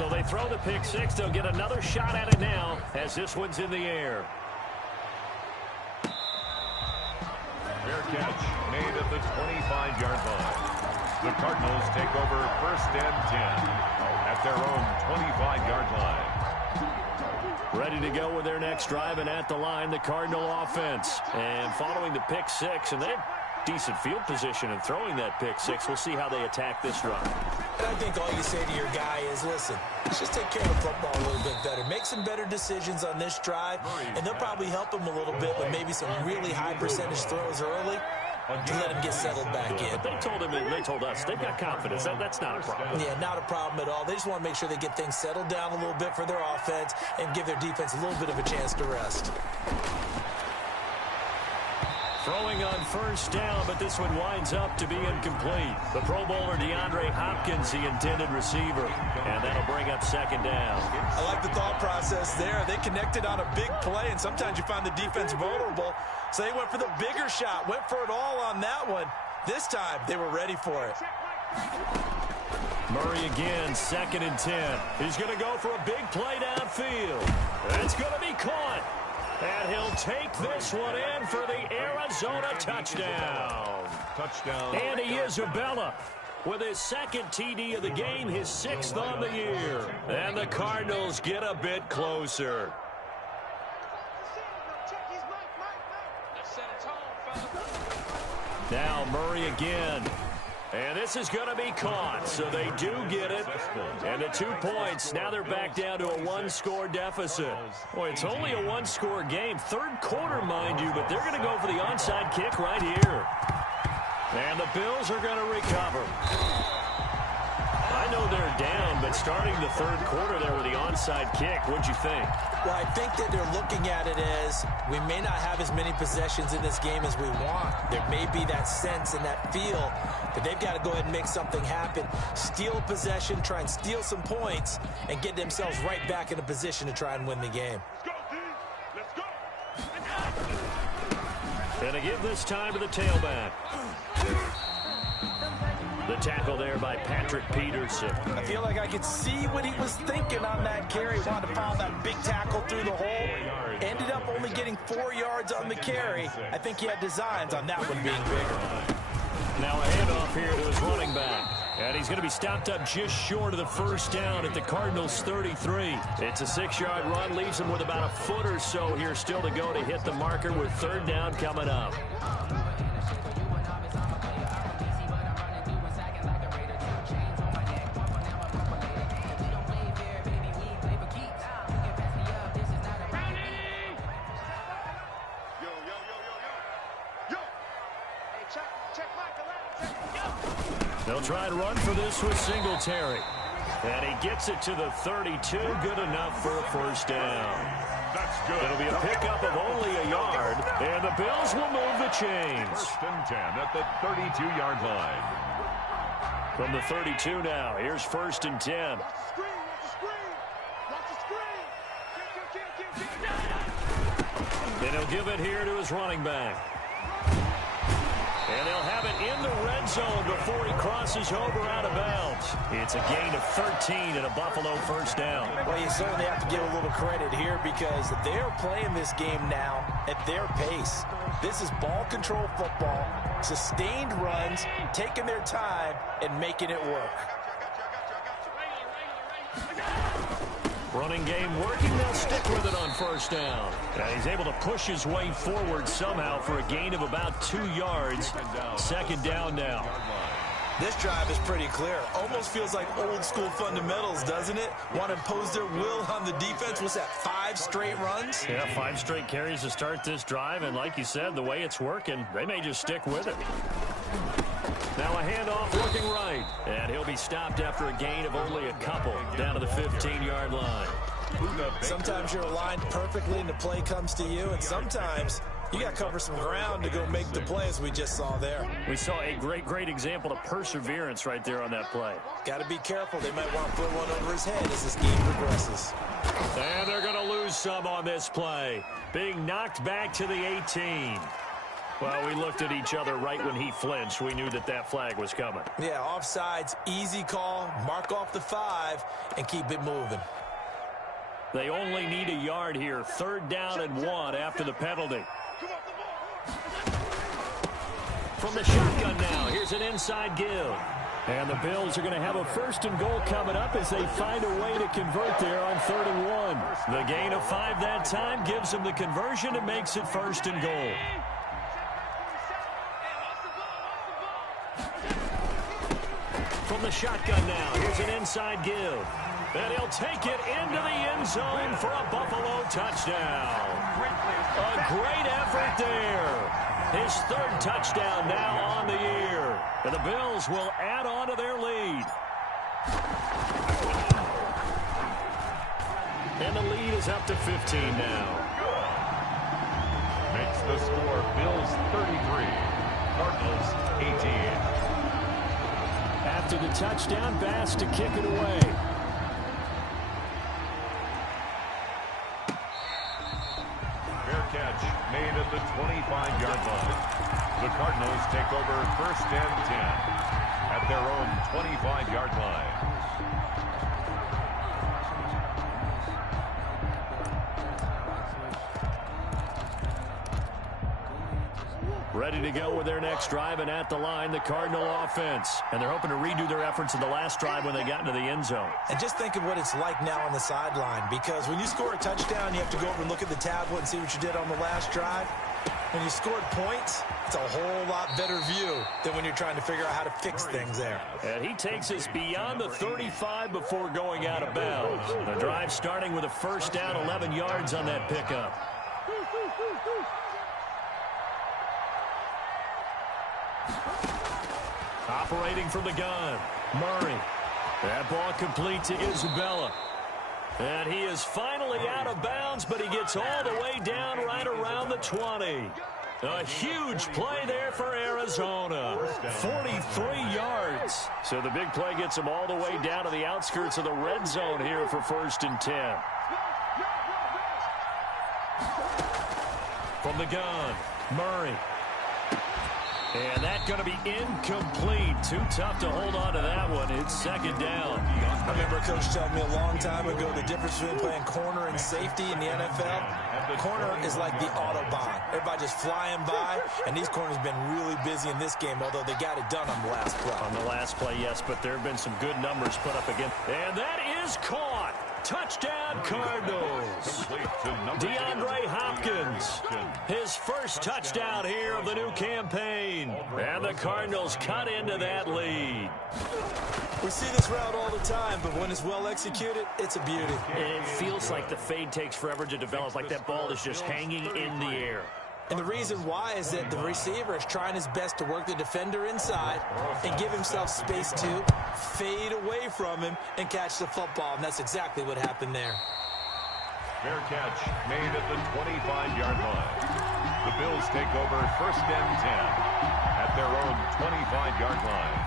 So they throw the pick six. They'll get another shot at it now as this one's in the air. Fair catch made at the 25-yard line. The Cardinals take over 1st and 10 at their own 25-yard line. Ready to go with their next drive, and at the line, the Cardinal offense. And following the pick six, and they have decent field position in throwing that pick six. We'll see how they attack this drive. And I think all you say to your guy is, listen, let's just take care of the football a little bit better. Make some better decisions on this drive, and they'll probably help him a little bit with maybe some really high percentage throws early to let him get settled back in. But they told us they've got confidence. That's not a problem. Yeah, not a problem at all. They just want to make sure they get things settled down a little bit for their offense and give their defense a little bit of a chance to rest. Throwing on 1st down, but this one winds up to be incomplete. The Pro Bowler DeAndre Hopkins, the intended receiver, and that'll bring up 2nd down. I like the thought process there. They connected on a big play, and sometimes you find the defense vulnerable, so they went for the bigger shot, went for it all on that one. This time, they were ready for it. Murray again, 2nd and 10. He's going to go for a big play downfield. It's going to be caught. And he'll take this one in for the Arizona touchdown. Andy Isabella with his 2nd TD of the game, his 6th on the year. And the Cardinals get a bit closer. Now Murray again. And this is going to be caught, so they do get it. And the 2 points, now they're back down to a 1-score deficit. Boy, it's only a 1-score game. 3rd quarter, mind you, but they're going to go for the onside kick right here. And the Bills are going to recover. I know they're down, but starting the 3rd quarter there with the onside kick, what'd you think? Well, I think that they're looking at it as we may not have as many possessions in this game as we want. There may be that sense and that feel that they've got to go ahead and make something happen. Steal possession, try and steal some points, and get themselves right back in a position to try and win the game. Let's go. And to give this time to the tailback. The tackle there by Patrick Peterson. I feel like I could see what he was thinking on that carry. He wanted to follow that big tackle through the hole. Ended up only getting 4 yards on the carry. I think he had designs on that one being bigger. Now a handoff here to his running back. And he's going to be stopped up just short of the 1st down at the Cardinals' 33. It's a 6-yard run, leaves him with about a foot or so here still to go to hit the marker with 3rd down coming up. They'll try and run for this with Singletary. And he gets it to the 32. Good enough for a 1st down. That's good. It'll be a pickup of only a yard. And the Bills will move the chains. 1st and 10 at the 32-yard line. From the 32 now, here's 1st and 10. And he'll give it here to his running back. And they'll have it in the red zone before he crosses over out of bounds. It's a gain of 13 and a Buffalo 1st down. Well, you certainly have to give a little credit here because they're playing this game now at their pace. This is ball control football, sustained runs, taking their time, and making it work. Running game working. They'll stick with it on 1st down. And he's able to push his way forward somehow for a gain of about 2 yards. 2nd down now. This drive is pretty clear. Almost feels like old school fundamentals, doesn't it? Want to impose their will on the defense. What's that, 5 straight runs? Yeah, 5 straight carries to start this drive. And like you said, the way it's working, they may just stick with it. Now a handoff looking right. And he'll be stopped after a gain of only a couple down to the 15-yard line. Sometimes you're aligned perfectly and the play comes to you, and sometimes you got to cover some ground to go make the play, as we just saw there. We saw a great example of perseverance right there on that play. Got to be careful. They might want to put one over his head as this game progresses. And they're going to lose some on this play. Being knocked back to the 18. Well, we looked at each other right when he flinched. We knew that that flag was coming. Yeah, offsides, easy call, mark off the 5, and keep it moving. They only need a yard here. 3rd down and 1 after the penalty. From the shotgun now, here's an inside give. And the Bills are going to have a 1st and goal coming up as they find a way to convert there on 3rd and 1. The gain of 5 that time gives them the conversion and makes it 1st and goal. From the shotgun now, here's an inside give. And he'll take it into the end zone for a Buffalo touchdown. A great effort there. His 3rd touchdown now on the year. And the Bills will add on to their lead. And the lead is up to 15 now. Makes the score Bills 33, Cardinals 18. After the touchdown, Bass to kick it away. Fair catch made at the 25-yard line. The Cardinals take over 1st and 10 at their own 25-yard line. Ready to go with their next drive, and at the line, the Cardinal offense. And they're hoping to redo their efforts in the last drive when they got into the end zone. And just think of what it's like now on the sideline, because when you score a touchdown, you have to go over and look at the tablet and see what you did on the last drive. When you scored points, it's a whole lot better view than when you're trying to figure out how to fix things there. And he takes us beyond the 35 before going out of bounds. The drive starting with a 1st down, 11 yards on that pickup. Operating from the gun, Murray. That ball complete to Isabella. And he is finally out of bounds, but he gets all the way down right around the 20. A huge play there for Arizona. 43 yards. So the big play gets him all the way down to the outskirts of the red zone here for 1st and 10. From the gun, Murray. And that's going to be incomplete. Too tough to hold on to that one. It's 2nd down. I remember a coach telling me a long time ago the difference between playing corner and safety in the NFL. Corner is like the Autobahn. Everybody just flying by, and these corners have been really busy in this game, although they got it done on the last play. On the last play, yes, but there have been some good numbers put up again. And that is caught. Touchdown, Cardinals. DeAndre Hopkins, his 1st touchdown here of the new campaign. And the Cardinals cut into that lead. We see this route all the time, but when it's well executed, it's a beauty. And it feels like the fade takes forever to develop, like that ball is just hanging in the air. And the reason why is that the receiver is trying his best to work the defender inside and give himself space to fade away from him and catch the football. And that's exactly what happened there. Fair catch made at the 25-yard line. The Bills take over 1st and 10 at their own 25-yard line.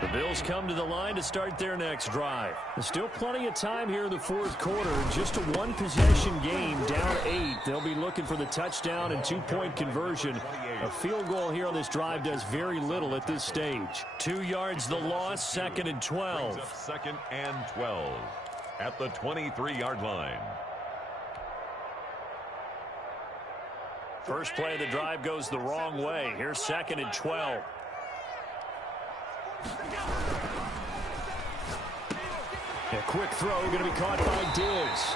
The Bills come to the line to start their next drive. There's still plenty of time here in the 4th quarter. Just a 1-possession game, down 8. They'll be looking for the touchdown and 2-point conversion. A field goal here on this drive does very little at this stage. 2 yards the loss, 2nd and 12. 2nd and 12 at the 23-yard line. First play of the drive goes the wrong way. Here's 2nd and 12. A quick throw going to be caught by Diggs.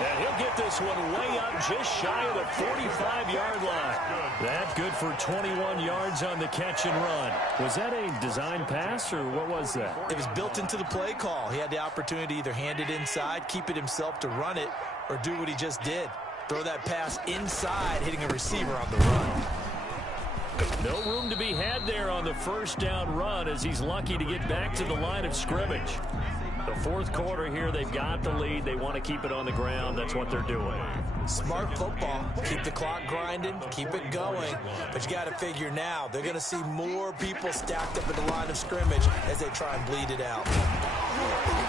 And he'll get this one way up just shy of the 45-yard line. That good for 21 yards on the catch and run. Was that a design pass or what was that? It was built into the play call. He had the opportunity to either hand it inside, keep it himself to run it, or do what he just did. Throw that pass inside, hitting a receiver on the run. No room to be had there on the 1st down run as he's lucky to get back to the line of scrimmage. The 4th quarter here, they've got the lead. They want to keep it on the ground. That's what they're doing. Smart football. Keep the clock grinding. Keep it going. But you got to figure now, they're going to see more people stacked up at the line of scrimmage as they try and bleed it out.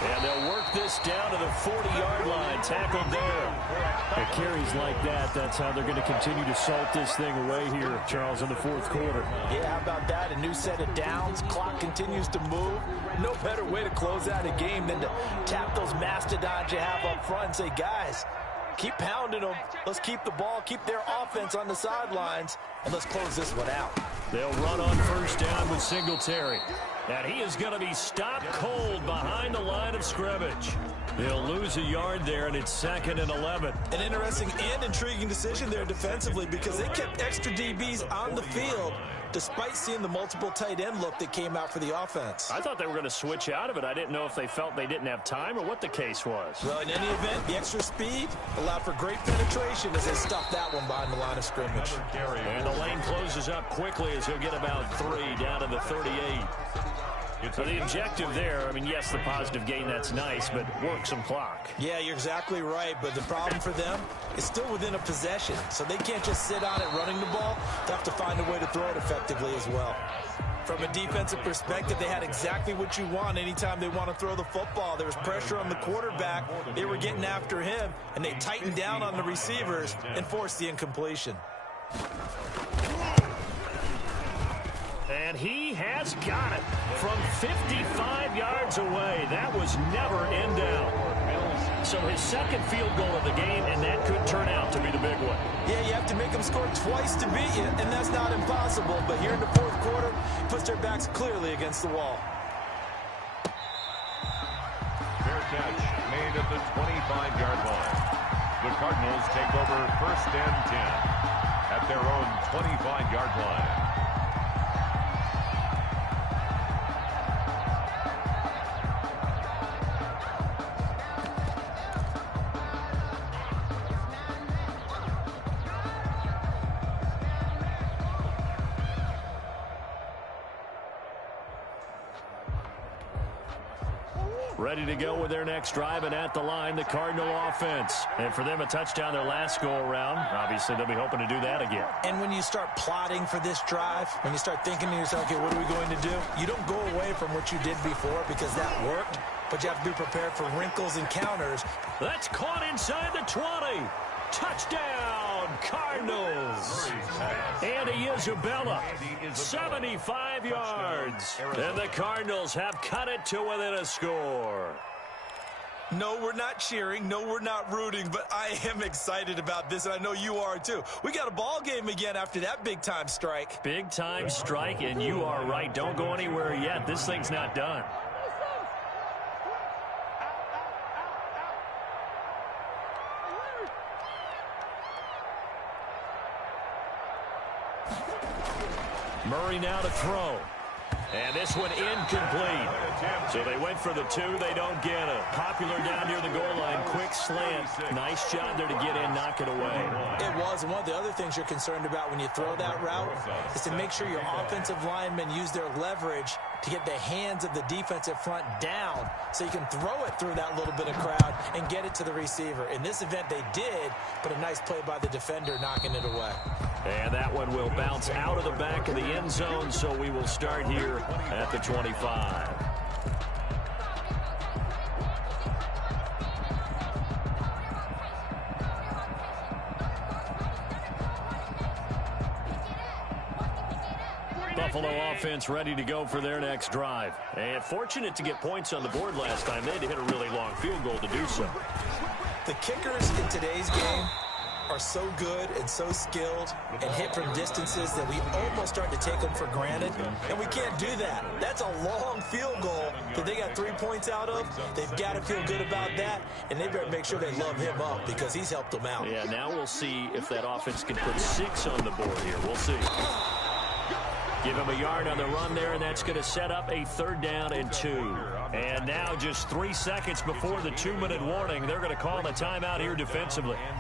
And they'll work this down to the 40-yard line. Tackled there. At carries like that, that's how they're going to continue to salt this thing away here, Charles, in the fourth quarter. Yeah, how about that? A new set of downs. Clock continues to move. No better way to close out a game than to tap those mastodons you have up front and say, guys, keep pounding them. Let's keep the ball, keep their offense on the sidelines, and let's close this one out. They'll run on first down with Singletary. And he is going to be stopped cold behind the line of scrimmage. They'll lose a yard there, and it's 2nd and 11. An interesting and intriguing decision there defensively because they kept extra DBs on the field despite seeing the multiple tight end look that came out for the offense. I thought they were going to switch out of it. I didn't know if they felt they didn't have time or what the case was. Well, in any event, the extra speed allowed for great penetration as they stuffed that one behind the line of scrimmage. And the lane closes up quickly as he'll get about 3 down to the 38. So the objective there, I mean, yes, the positive gain, that's nice, but work some clock. Yeah, you're exactly right, but the problem for them is still within a possession, so they can't just sit on it running the ball. They have to find a way to throw it effectively as well. From a defensive perspective, they had exactly what you want anytime they want to throw the football. There was pressure on the quarterback. They were getting after him, and they tightened down on the receivers and forced the incompletion. And he has got it from 55 yards away. That was never in doubt. So his second field goal of the game, and that could turn out to be the big one. Yeah, you have to make them score twice to beat you, and that's not impossible. But here in the fourth quarter, puts their backs clearly against the wall. Fair catch made at the 25-yard line. The Cardinals take over 1st and 10 at their own 25-yard line. Ready to go with their next drive, and at the line, the Cardinal offense. And for them, a touchdown their last go-around. Obviously, they'll be hoping to do that again. And when you start plotting for this drive, when you start thinking to yourself, okay, what are we going to do? You don't go away from what you did before because that worked, but you have to be prepared for wrinkles and counters. That's caught inside the 20. Touchdown, Cardinals. Andy Isabella, 75 yards. And the Cardinals have cut it to within a score. No, we're not cheering. No, we're not rooting, but I am excited about this, and I know you are too. We got a ball game again after that big-time strike. Big-time strike, and you are right. Don't go anywhere yet. This thing's not done. Murray now to throw. And this one incomplete. So they went for the 2. They don't get it. Popular down near the goal line. Quick slant. Nice job there to get in, knock it away. It was. And one of the other things you're concerned about when you throw that route is to make sure your offensive linemen use their leverage to get the hands of the defensive front down so you can throw it through that little bit of crowd and get it to the receiver. In this event, they did, but a nice play by the defender knocking it away. And that one will bounce out of the back of the end zone, so we will start here at the 25. Buffalo offense ready to go for their next drive. And fortunate to get points on the board last time. They had to hit a really long field goal to do so. The kickers in today's game are so good and so skilled and hit from distances that we almost start to take them for granted, and we can't do that. That's a long field goal that they got 3 points out of. They've got to feel good about that, and they better make sure they love him up because he's helped them out. Yeah, now we'll see if that offense can put 6 on the board here. We'll see. Give him a yard on the run there, and that's going to set up a 3rd down and 2. And now just 3 seconds before the 2-minute warning, they're going to call a timeout here defensively. And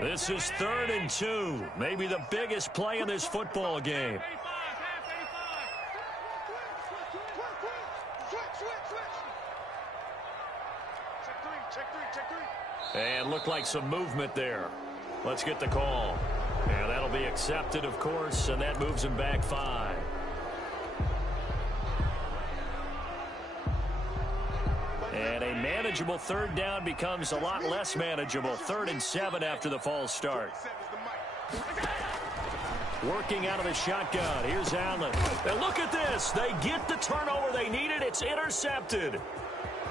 2. This is 3rd and 2. Maybe the biggest play in this football game. And looked like some movement there. Let's get the call. And that'll be accepted, of course, and that moves him back 5. And a manageable third down becomes a lot less manageable. 3rd and 7 after the false start. Working out of the shotgun. Here's Allen. And look at this. They get the turnover they needed. It's intercepted.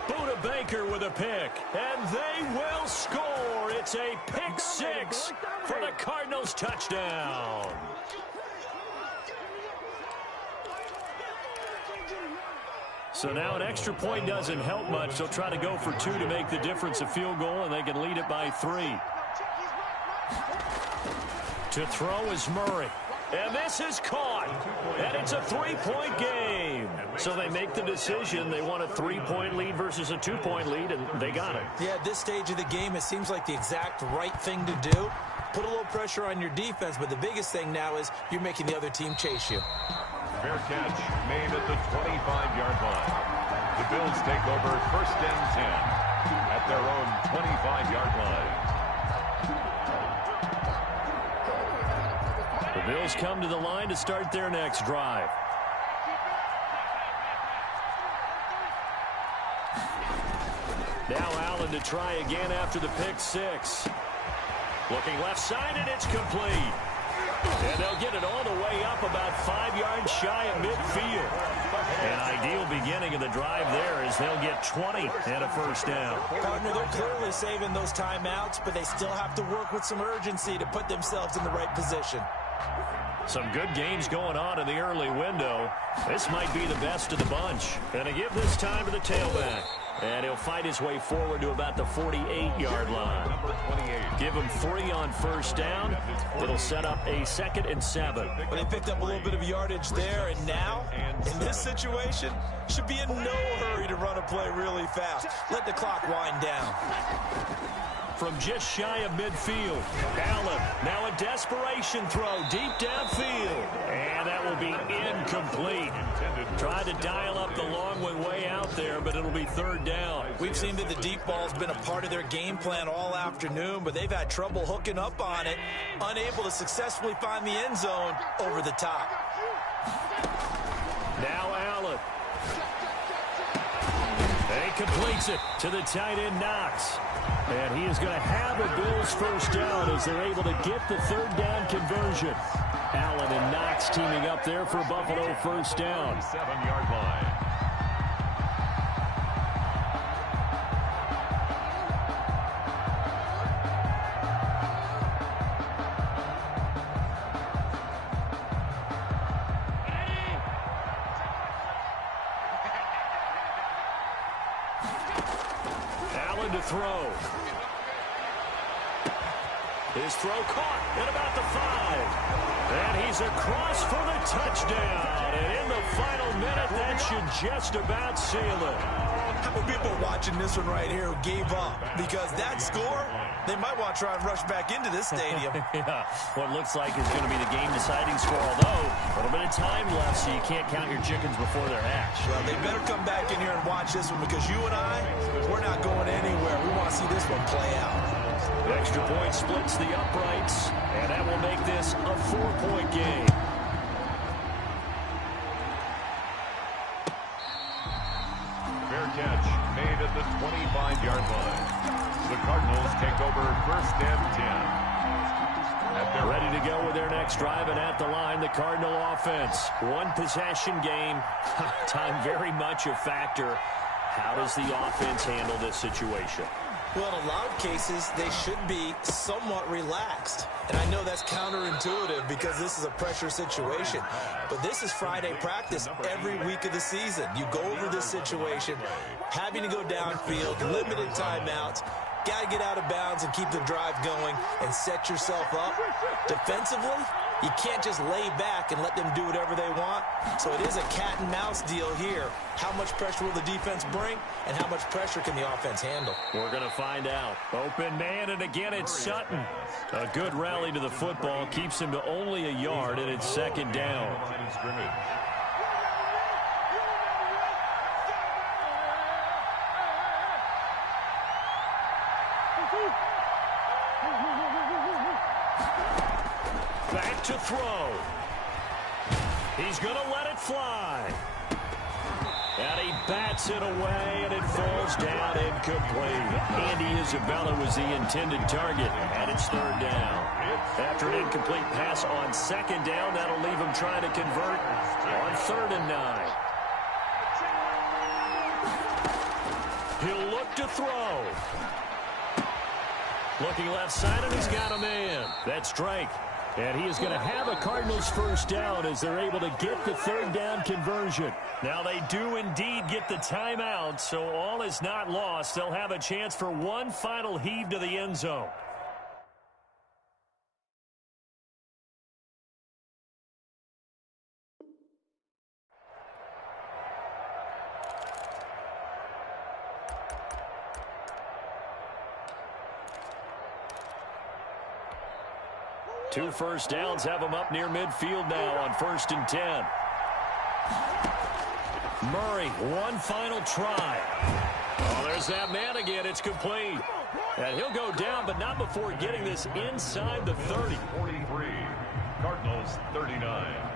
Buda Baker with a pick. And they will score. It's a pick 6 for the Cardinals touchdown. So now an extra point doesn't help much. They'll try to go for 2 to make the difference a field goal, and they can lead it by 3. To throw is Murray. And this is caught. And it's a 3-point game. So they make the decision. They want a 3-point lead versus a 2-point lead, and they got it. Yeah, at this stage of the game, it seems like the exact right thing to do. Put a little pressure on your defense, but the biggest thing now is you're making the other team chase you. Fair catch made at the 25-yard line. The Bills take over 1st and 10 at their own 25-yard line. The Bills come to the line to start their next drive. Now Allen to try again after the pick 6. Looking left side, and it's complete. And they'll get it all the way up about 5 yards shy of midfield. An ideal beginning of the drive there as they'll get 20 and a 1st down. Partner, they're clearly saving those timeouts, but they still have to work with some urgency to put themselves in the right position. Some good games going on in the early window. This might be the best of the bunch. And to give this time to the tailback. And he'll fight his way forward to about the 48-yard line. Give him 3 on 1st down. It'll set up a 2nd and 7. But they picked up a little bit of yardage there, and now, in this situation, should be in no hurry to run a play really fast. Let the clock wind down. From just shy of midfield, Allen, now a desperation throw deep downfield. And that will be incomplete. Tried to dial up the long one way out there, but it'll be 3rd down. We've seen that the deep ball's been a part of their game plan all afternoon, but they've had trouble hooking up on it, unable to successfully find the end zone over the top. Now Allen. And he completes it to the tight end Knox. And he is going to have a Bills 1st down as they're able to get the 3rd down conversion. Allen and Knox teaming up there for Buffalo 1st down. 7-yard line. Allen to throw. His throw caught at about the 5. And he's across for the touchdown. And in the final minute, that should just about seal it. How many people watching this one right here who gave up? Because that score, they might want to try and rush back into this stadium. Yeah, what looks like is going to be the game-deciding score, although a little bit of time left, so you can't count your chickens before they're hatched. Well, they better come back in here and watch this one because you and I, we're not going anywhere. We want to see this one play out. The extra point splits the uprights, and that will make this a 4-point game. Fair catch made at the 25-yard line. The Cardinals take over 1st and 10. Ready to go with their next drive, and at the line, the Cardinal offense. One possession game. Time very much a factor. How does the offense handle this situation? Well, in a lot of cases, they should be somewhat relaxed. And I know that's counterintuitive because this is a pressure situation. But this is Friday practice every week of the season. You go over this situation, having to go downfield, limited timeouts, got to get out of bounds and keep the drive going and set yourself up. Defensively, you can't just lay back and let them do whatever they want. So it is a cat and mouse deal here. How much pressure will the defense bring, and how much pressure can the offense handle? We're going to find out. Open man, and again it's Sutton. A good rally to the football keeps him to only a yard, and it's 2nd down. Back to throw. He's going to let it fly. And he bats it away, and it falls down incomplete. Andy Isabella was the intended target, and it's third down. After an incomplete pass on second down, that'll leave him trying to convert on 3rd and 9. He'll look to throw. Looking left side, and he's got a man. That's Drake. And he is going to have a Cardinals first down as they're able to get the 3rd down conversion. Now they do indeed get the timeout, so all is not lost. They'll have a chance for one final heave to the end zone. Two first downs have them up near midfield now on 1st and 10. Murray, one final try. Oh, there's that man again. It's complete. And he'll go down, but not before getting this inside the 30. 43. Cardinals 39.